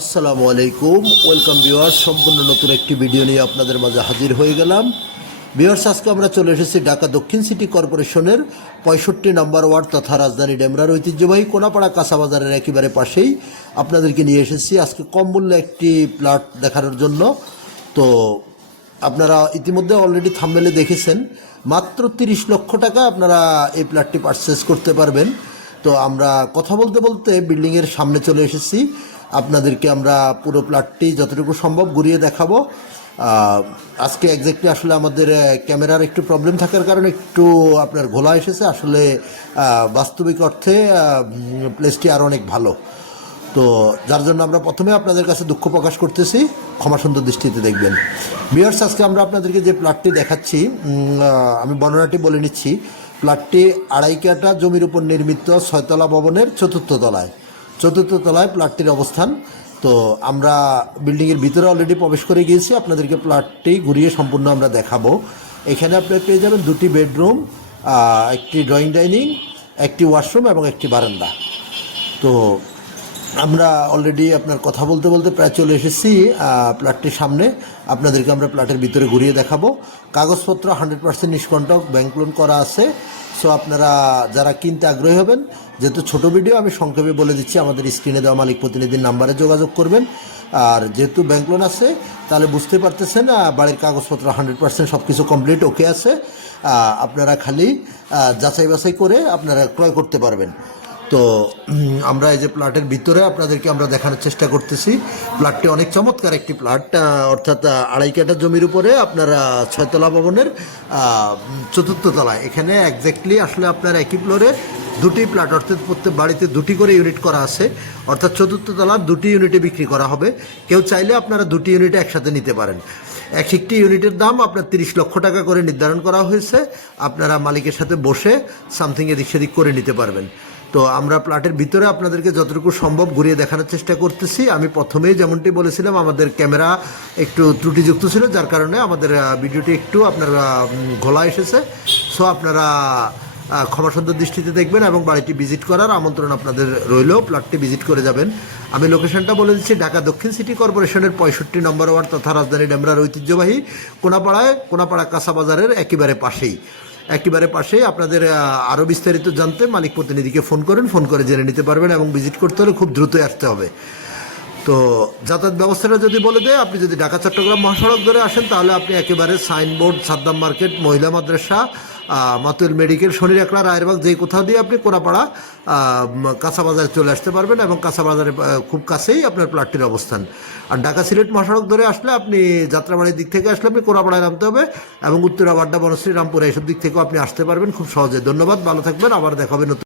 আসসালামু আলাইকুম, welcome viewers. সম্পূর্ণ নতুন একটি ভিডিও নিয়ে আপনাদের মাঝে হাজির হয়ে গেলাম। ভিউয়ার্স, আজকে আমরা চলে এসেছি ঢাকা দক্ষিণ সিটি কর্পোরেশনের 65 নম্বর ওয়ার্ড তথা রাজধানী ডেমরার ঐতিহ্যবাহী কোনাপাড়া কাঁচাবাজারের একেবারে পাশেই আপনাদেরকে নিয়ে এসেছি আজকে কম মূল্যে একটি প্লট দেখানোর জন্য। তো আপনারা ইতিমধ্যে অলরেডি থাম্বনেলে দেখেছেন, মাত্র 30 লক্ষ টাকা আপনারা এই প্লটটি পারচেস করতে পারবেন। তো আমরা কথা বলতে বলতে বিল্ডিংয়ের সামনে চলে এসেছি। আপনাদেরকে আমরা পুরো প্লটটি যতটুকু সম্ভব ঘুরিয়ে দেখাবো। আজকে এক্স্যাক্টলি আসলে আমাদের ক্যামেরার একটু প্রবলেম থাকার কারণে একটু আপনার ঘোলা এসেছে। আসলে বাস্তবিক অর্থে প্লেসটি আরও অনেক ভালো। তো যার জন্য আমরা প্রথমে আপনাদের কাছে দুঃখ প্রকাশ করতেছি, ক্ষমা সুন্দর দৃষ্টিতে দেখবেন। ভিউয়ার্স, আজকে আমরা আপনাদেরকে যে প্লটটি দেখাচ্ছি, আমি বর্ণনাটি বলে নিচ্ছি। প্লটটি 2.5 কাঠা জমির উপর নির্মিত 6তলা ভবনের চতুর্থ তলায় প্লটটির অবস্থান। তো আমরা বিল্ডিংয়ের ভিতরে অলরেডি প্রবেশ করে গিয়েছি, আপনাদেরকে প্লটটি ঘুরিয়ে সম্পূর্ণ আমরা দেখাবো। এখানে আপনি পেয়ে যাবেন 2টি বেডরুম, একটি ড্রয়িং ডাইনিং, একটি ওয়াশরুম এবং একটি বারান্দা। তো আমরা অলরেডি আপনার কথা বলতে বলতে প্রায় চলে এসেছি প্লটটির সামনে। আপনাদেরকে আমরা প্লটের ভিতরে ঘুরিয়ে দেখাবো। কাগজপত্র 100% নিষ্কণ্টক, ব্যাংক লোন করা আছে। সো আপনারা যারা কিনতে আগ্রহী হবেন, যেহেতু ছোট ভিডিও আমি সংক্ষেপে বলে দিচ্ছি, আমাদের স্ক্রিনে দেওয়া মালিক প্রতিনিধির নাম্বারে যোগাযোগ করবেন। আর যেহেতু ব্যাংক লোন আছে, তাহলে বুঝতে পারতেছেন বাড়ির কাগজপত্র 100% সব কিছু কমপ্লিট ওকে আছে। আপনারা খালি যাচাই বাছাই করে আপনারা ক্রয় করতে পারবেন। তো আমরা এই যে প্লটের ভিতরে আপনাদেরকে আমরা দেখানোর চেষ্টা করতেছি। প্লটটি অনেক চমৎকার একটি প্লট, অর্থাৎ 2.5 কাঠা জমির উপরে আপনার 6তলা ভবনের চতুর্থ তলায়। এখানে এক্স্যাক্টলি আসলে আপনার একই ফ্লোরে 2টি প্লট, অর্থাৎ প্রত্যেক বাড়িতে 2টি করে ইউনিট করা আছে। অর্থাৎ চতুর্থ তলার 2টি ইউনিটে বিক্রি করা হবে। কেউ চাইলে আপনারা 2টি ইউনিটে একসাথে নিতে পারেন। একটি ইউনিটের দাম আপনার 30 লক্ষ টাকা করে নির্ধারণ করা হয়েছে। আপনারা মালিকের সাথে বসে সামথিং এদিক সেদিক করে নিতে পারবেন। তো আমরা প্লটের ভিতরে আপনাদেরকে যতটুকু সম্ভব ঘুরিয়ে দেখানোর চেষ্টা করতেছি। আমি প্রথমেই যেমনটি বলেছিলাম, আমাদের ক্যামেরা একটু ত্রুটিযুক্ত ছিল, যার কারণে আমাদের ভিডিওটি একটু আপনার ঘোলা এসেছে। সো আপনারা ক্ষমাসুন্দর দৃষ্টিতে দেখবেন এবং বাড়িটি ভিজিট করার আমন্ত্রণ আপনাদের রইল। প্লটটি ভিজিট করে যাবেন। আমি লোকেশনটা বলে দিচ্ছি, ঢাকা দক্ষিণ সিটি কর্পোরেশনের 65 নম্বর ওয়ার্ড তথা রাজধানী ডেমরার ঐতিহ্যবাহী কোনাপাড়া কাঁচাবাজারের একেবারে পাশেই। আপনাদের আরও বিস্তারিত জানতে মালিক প্রতিনিধিকে ফোন করে জেনে নিতে পারবেন এবং ভিজিট করতে হলে খুব দ্রুতই আসতে হবে। তো যাতায়াত ব্যবস্থাটা যদি বলে দেয়, আপনি যদি ঢাকা চট্টগ্রাম মহাসড়ক ধরে আসেন, তাহলে আপনি একেবারে সাইনবোর্ড, সাদ্দাম মার্কেট, মহিলা মাদ্রাসা, মাতুয়েল মেডিকেল, শনির একলা, রায়েরবাগ, যেই কোথাও দিয়ে আপনি কোনাপাড়া কাঁচাবাজারে চলে আসতে পারবেন এবং কাঁচাবাজারের খুব কাছেই আপনার প্লটটির অবস্থান। আর ঢাকা সিলেট মহাসড়ক ধরে আসলে আপনি যাত্রাবাড়ির দিক থেকে আসলে আপনি কোনাপাড়ায় নামতে হবে এবং উত্তরা, বাড্ডা, বনশ্রী, রামপুরা এইসব দিক থেকেও আপনি আসতে পারবেন খুব সহজে। ধন্যবাদ, ভালো থাকবেন, আবার দেখা হবে নতুন।